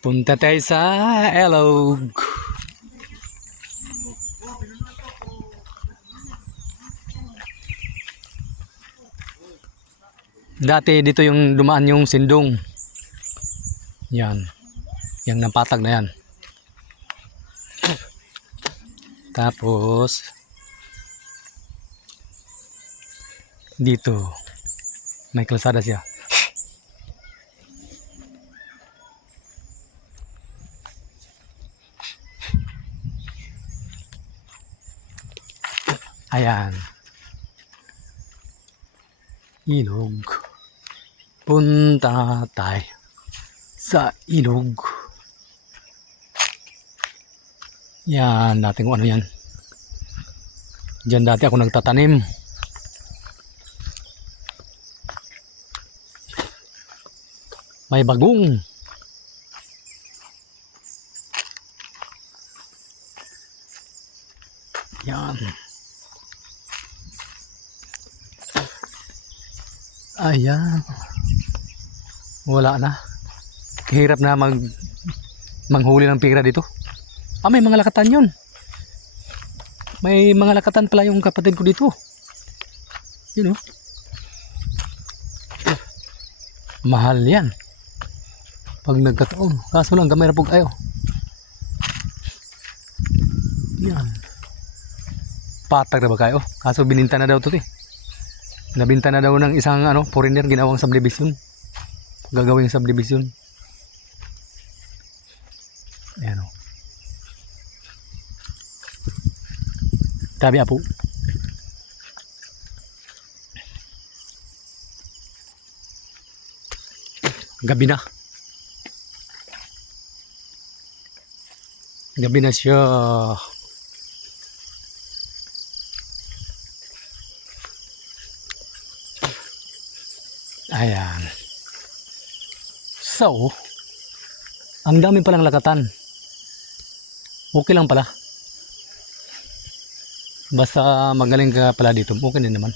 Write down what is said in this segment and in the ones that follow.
Punta tayo sa Elog. Dati dito yung dumaan yung Sindong. Yan. Yung napatag na yan. Tapos dito may kalsada siya. Ayan. Ilog. Punta tayo sa ilog. Yan, dati kung ano yan. Diyan dati ako nagtatanim. May bagong. Yan. Ayan. Wala na. Hirap na manghuli ng pira dito. May mga lakatan yun. May mga lakatan pala yung kapatid ko dito. Yun oh. Mahal yan. Pag nagkataon. Kaso lang gamay na po kayo. Yan. Patag na ba kayo? Kaso bininta na daw ito eh. Nabinta na daw ng isang foreigner ginawang subdivision. Gagawing subdivision. Ayan o. Tabi apo. Gabi na. Gabi na siya. Ayan. So, ang dami palang lakatan. Okay lang pala. Basta magaling ka pala dito, okay din naman.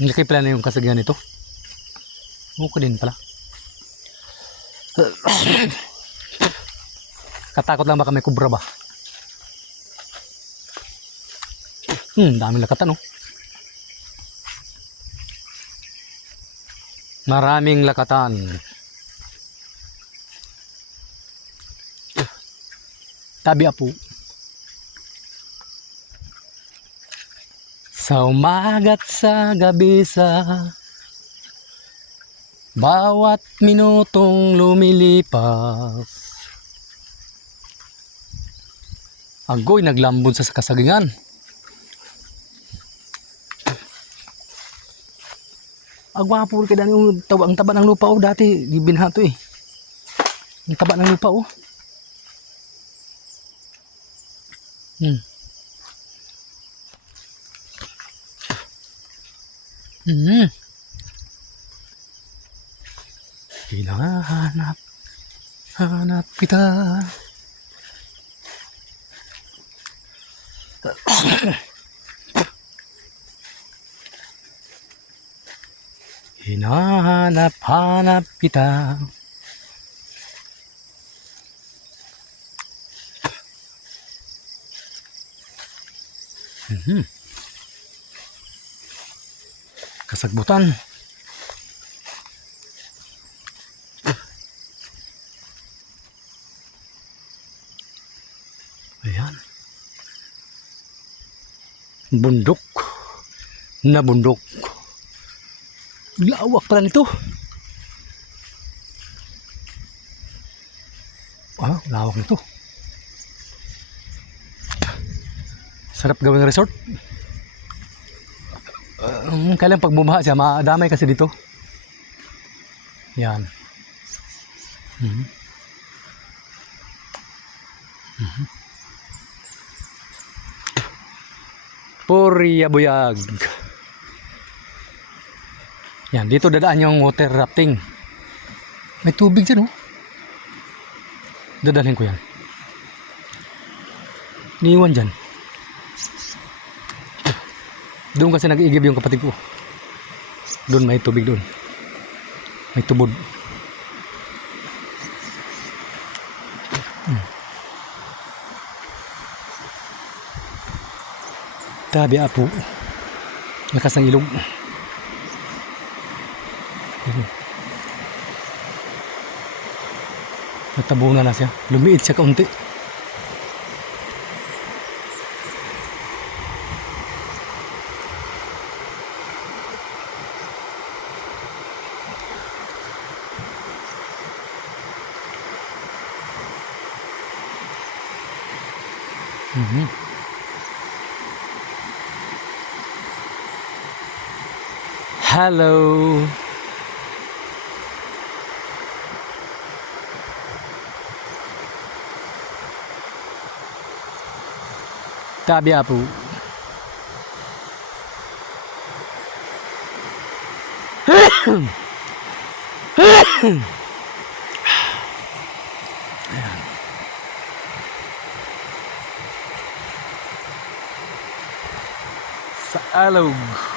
Ang laki pala na yung kasagyan nito. Okay din pala. Katakot lang baka may kubra ba? Daming lakatan oh. Maraming lakatan. Tabi apo. Sa umaga't sa gabi sa bawat minutong lumilipas, agoy naglambon sa kasagingan. Agwapo ka dani yung ang taba ng lupa oh, dati binhato eh. Ang taba ng lupa oh. Hinahanap, hanap kita. Hinahanap, hanap kita. Kasagbutan. Ayan. Bundok. Na bundok. Lawak pala nito. Lawak nito. Sarap gawing resort. Kailan pag bumaha siya, madamay kasi dito. Yan. Purya Buyag. Yan, dito dadaan yung water rafting. May tubig dyan oh. Dadalhin ko yan. Niwan dyan. Doon kasi nag-iigib yung kapatid ko. Doon may tubig doon. May tubod. Tabi apo. Lakas ng ilog. Natabunan na siya. Lumiit siya kaunti. Hello. Tabi apo. Sa alog.